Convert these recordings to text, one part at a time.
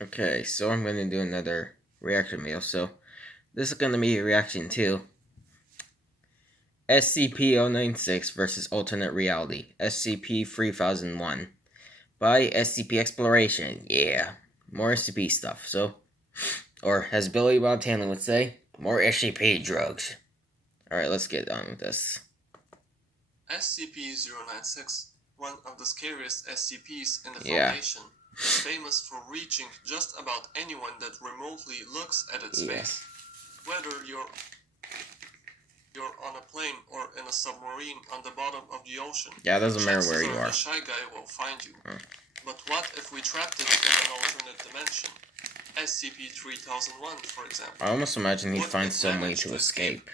Okay, so I'm gonna do another reaction video. So this is gonna be a reaction to SCP-096 versus Alternate Reality, SCP-3001 by SCP Exploration. Yeah, more SCP stuff. So, or as Billy Bob Tanley would say, more SCP drugs. Alright, let's get on with this. SCP-096, one of the scariest SCPs in the Foundation, is famous for reaching just about anyone that remotely looks at its face. Whether you're on a plane or in a submarine on the bottom of the ocean, it doesn't matter where you are. The Shy Guy will find you. But what if we trapped it in an alternate dimension? SCP-3001, for example. I almost imagine he'd find some way to escape.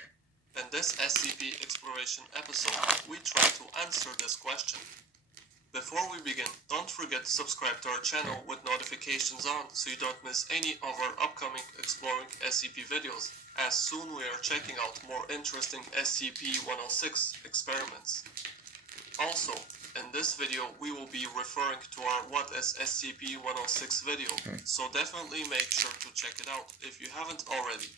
In this SCP exploration episode, we try to answer this question. Before we begin, don't forget to subscribe to our channel with notifications on so you don't miss any of our upcoming Exploring SCP videos, as soon we are checking out more interesting SCP-106 experiments. Also, in this video we will be referring to our What is SCP-106 video, so definitely make sure to check it out if you haven't already.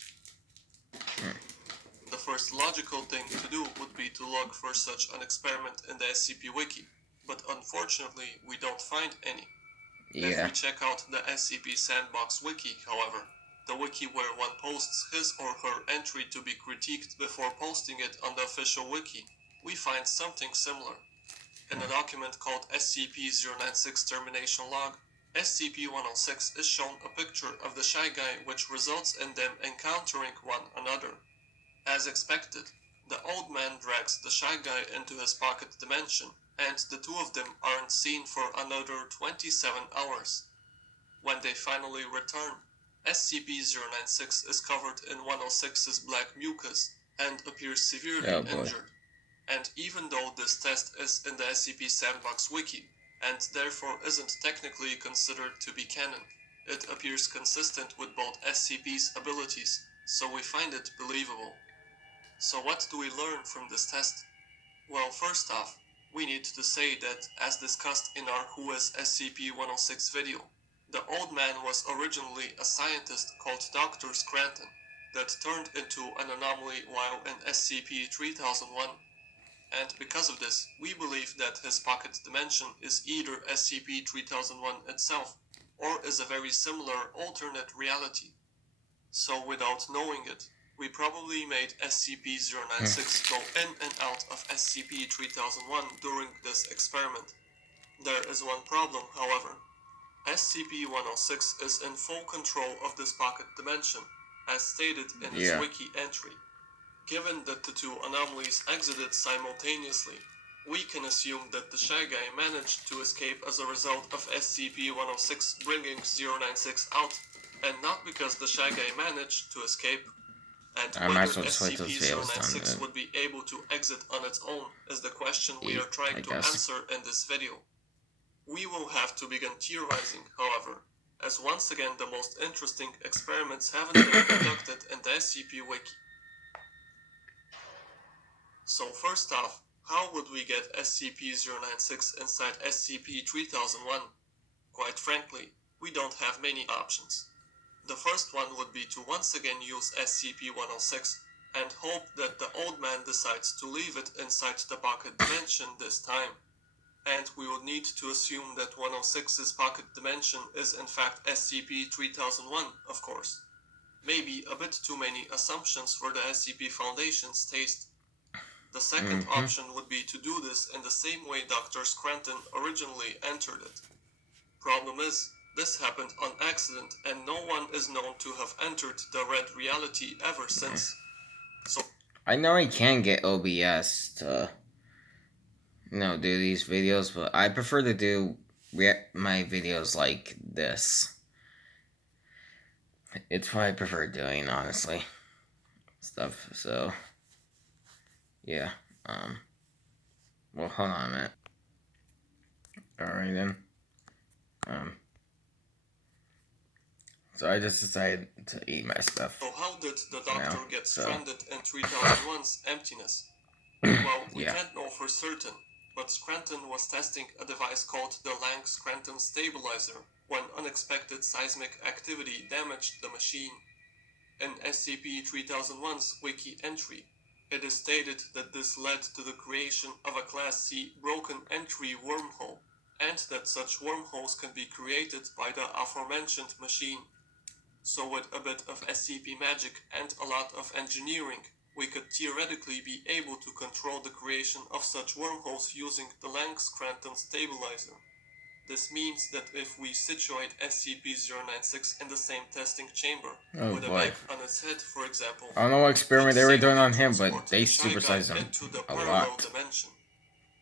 The first logical thing to do would be to look for such an experiment in the SCP Wiki, but unfortunately we don't find any. If we check out the SCP Sandbox Wiki, however, the wiki where one posts his or her entry to be critiqued before posting it on the official wiki, we find something similar. In a document called SCP-096 Termination Log, SCP-106 is shown a picture of the Shy Guy which results in them encountering one another. As expected, the old man drags the Shy Guy into his pocket dimension, and the two of them aren't seen for another 27 hours. When they finally return, SCP-096 is covered in 106's black mucus and appears severely injured. And even though this test is in the SCP Sandbox Wiki, and therefore isn't technically considered to be canon, it appears consistent with both SCP's abilities, so we find it believable. So what do we learn from this test? Well, first off, we need to say that, as discussed in our Who is SCP-106 video, the old man was originally a scientist called Dr. Scranton that turned into an anomaly while in SCP-3001. And because of this, we believe that his pocket dimension is either SCP-3001 itself, or is a very similar alternate reality. So without knowing it, we probably made SCP-096 go in and out of SCP-3001 during this experiment. There is one problem, however. SCP-106 is in full control of this pocket dimension, as stated in his wiki entry. Given that the two anomalies exited simultaneously, we can assume that the Shy Guy managed to escape as a result of SCP-106 bringing 096 out, and not because the Shy Guy managed to escape. And whether SCP-096 would be able to exit on its own is the question we are trying to answer in this video. We will have to begin theorizing, however, as once again the most interesting experiments haven't been conducted in the SCP Wiki. So first off, how would we get SCP-096 inside SCP-3001? Quite frankly, we don't have many options. The first one would be to once again use SCP-106 and hope that the old man decides to leave it inside the pocket dimension this time. And we would need to assume that 106's pocket dimension is in fact SCP-3001, of course. Maybe a bit too many assumptions for the SCP Foundation's taste. The second option would be to do this in the same way Dr. Scranton originally entered it. Problem is, this happened on accident and no one is known to have entered the red reality ever since. So I know I can get OBS to do these videos, but I prefer to do my videos like this. It's what I prefer doing, honestly. Stuff, so yeah. Well, hold on a minute. Alright then. So I just decided to eat my stuff. So how did the doctor get stranded in 3001's emptiness? Well, we can't know for certain, but Scranton was testing a device called the Lang-Scranton Stabilizer, when unexpected seismic activity damaged the machine. In SCP-3001's wiki entry, it is stated that this led to the creation of a Class C broken entry wormhole, and that such wormholes can be created by the aforementioned machine. So with a bit of SCP magic and a lot of engineering, we could theoretically be able to control the creation of such wormholes using the Lang-Scranton stabilizer. This means that if we situate SCP-096 in the same testing chamber, with a bag on its head, for example, I don't know what experiment they were doing on him, but transport they the Shy Guy supersized him into the a parallel lot. dimension.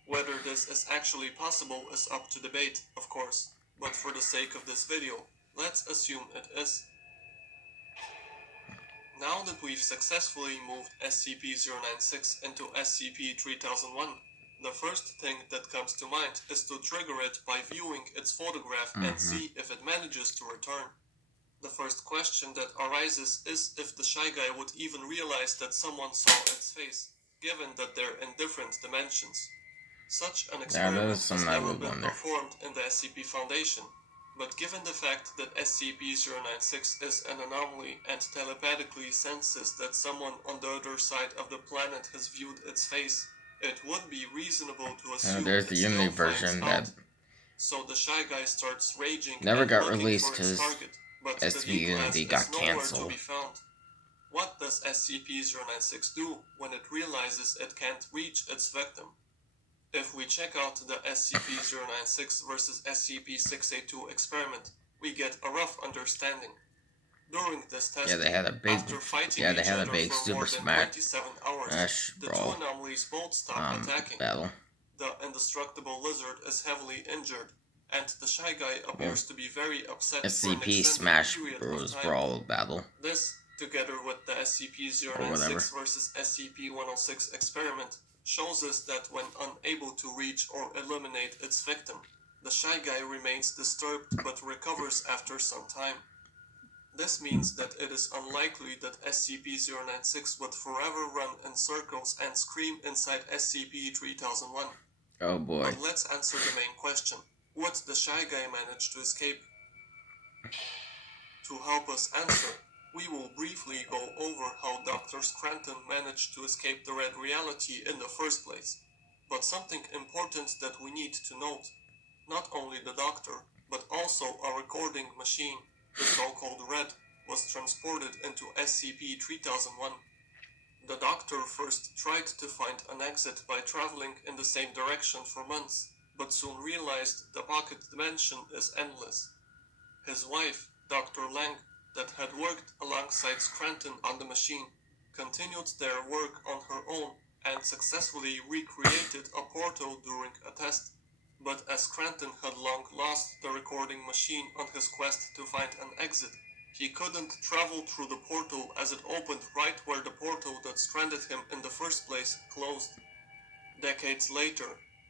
Whether this is actually possible is up to debate, of course, but for the sake of this video, let's assume it is. Now that we've successfully moved SCP-096 into SCP-3001, the first thing that comes to mind is to trigger it by viewing its photograph and see if it manages to return. The first question that arises is if the Shy Guy would even realize that someone saw its face, given that they're in different dimensions. Such an experiment has never been performed in the SCP Foundation, but given the fact that SCP-096 is an anomaly and telepathically senses that someone on the other side of the planet has viewed its face, it would be reasonable to assume There's the Unity version that so the Shy Guy starts raging never got looking released for its because target, but SCP the Unity got canceled. to be found. What does SCP-096 do when it realizes it can't reach its victim? If we check out the SCP-096 versus SCP-682 experiment, we get a rough understanding. During this testing, they had a big, after fighting each other for more than 27 hours, the two anomalies both stop attacking. Battle. The indestructible lizard is heavily injured, and the Shy Guy appears to be very upset SCP Smash Bros. Brawl battle. This, together with the SCP-096 versus SCP-106 experiment, shows us that when unable to reach or eliminate its victim, the Shy Guy remains disturbed but recovers after some time. This means that it is unlikely that SCP-096 would forever run in circles and scream inside SCP-3001. Oh boy. But let's answer the main question. Would the Shy Guy manage to escape? To help us answer, we will briefly go over how Dr. Scranton managed to escape the red reality in the first place. But something important that we need to note, not only the Doctor, but also a recording machine, the so-called Red, was transported into SCP-3001. The Doctor first tried to find an exit by traveling in the same direction for months, but soon realized the pocket dimension is endless. His wife, Dr. Lang, that had worked alongside Scranton on the machine, continued their work on her own and successfully recreated a portal during a test. But as Scranton had long lost the recording machine on his quest to find an exit, he couldn't travel through the portal as it opened right where the portal that stranded him in the first place closed. Decades later,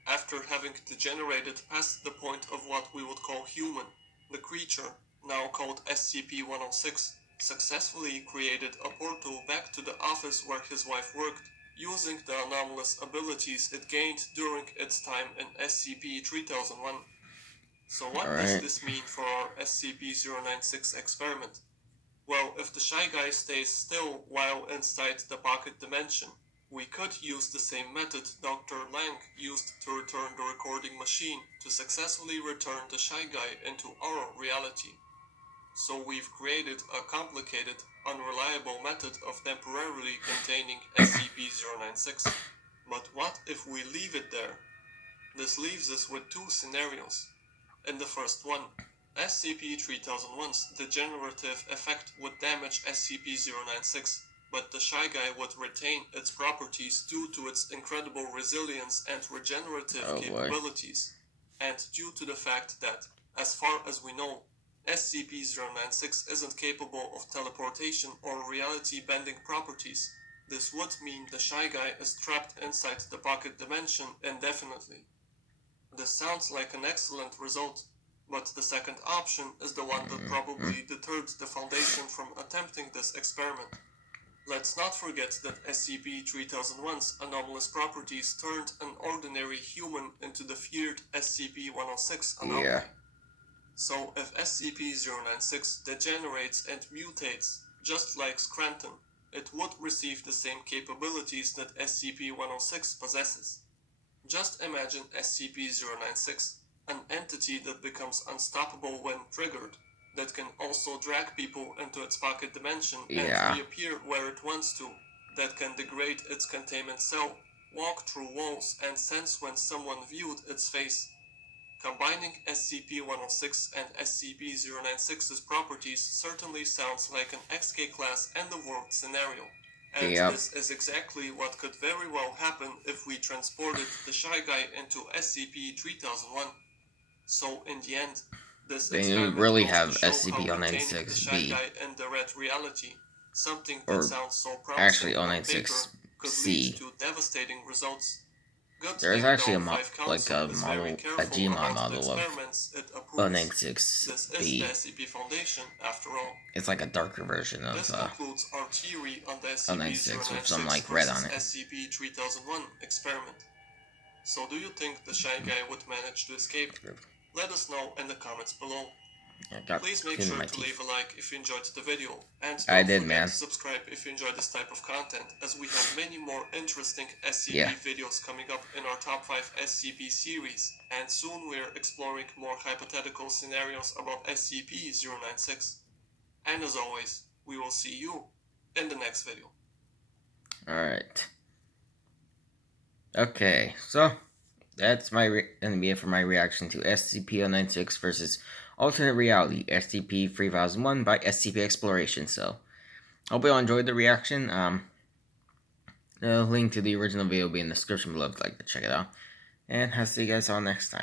after having degenerated past the point of what we would call human, the creature, now called SCP-106, successfully created a portal back to the office where his wife worked, using the anomalous abilities it gained during its time in SCP-3001. So what does this mean for our SCP-096 experiment? Well, if the Shy Guy stays still while inside the pocket dimension, we could use the same method Dr. Lang used to return the recording machine to successfully return the Shy Guy into our reality. So we've created a complicated, unreliable method of temporarily containing SCP-096. But what if we leave it there? This leaves us with two scenarios. In the first one, SCP-3001's degenerative effect would damage SCP-096, but the Shy Guy would retain its properties due to its incredible resilience and regenerative capabilities, and due to the fact that, as far as we know, SCP-096 isn't capable of teleportation or reality-bending properties. This would mean the Shy Guy is trapped inside the pocket dimension indefinitely. This sounds like an excellent result, but the second option is the one that probably deterred the Foundation from attempting this experiment. Let's not forget that SCP-3001's anomalous properties turned an ordinary human into the feared SCP-106 anomaly. So if SCP-096 degenerates and mutates, just like Scranton, it would receive the same capabilities that SCP-106 possesses. Just imagine SCP-096, an entity that becomes unstoppable when triggered, that can also drag people into its pocket dimension and reappear where it wants to, that can degrade its containment cell, walk through walls, and sense when someone viewed its face. Combining SCP-106 and SCP-096's properties certainly sounds like an XK class end of world scenario. And this is exactly what could very well happen if we transported the Shy Guy into SCP-3001. So in the end, this experiment really goes have to show how retaining the Shy SCP-096-B, Guy in the red reality, something or that sounds so actually promising on paper, could lead 096-C. to devastating results. Good There is thing actually though, Five Council is very careful Gmod about the model of experiments it approves. This is the 096-B. SCP Foundation, after all. It's like a darker version of This concludes our theory on the 096 with some SCP-096 red on versus it. SCP-3001 experiment. So do you think the Shy Guy would manage to escape? Let us know in the comments below. Please make sure to leave a like if you enjoyed the video, and don't forget to subscribe if you enjoy this type of content, as we have many more interesting SCP videos coming up in our top 5 SCP series, and soon we're exploring more hypothetical scenarios about SCP-096. And as always, we will see you in the next video. Alright. Okay, so that's gonna be it for my reaction to SCP-096 versus Alternate Reality, SCP-3001 by SCP Exploration. So, hope you all enjoyed the reaction. The link to the original video will be in the description below if you'd like to check it out. And I'll see you guys all next time.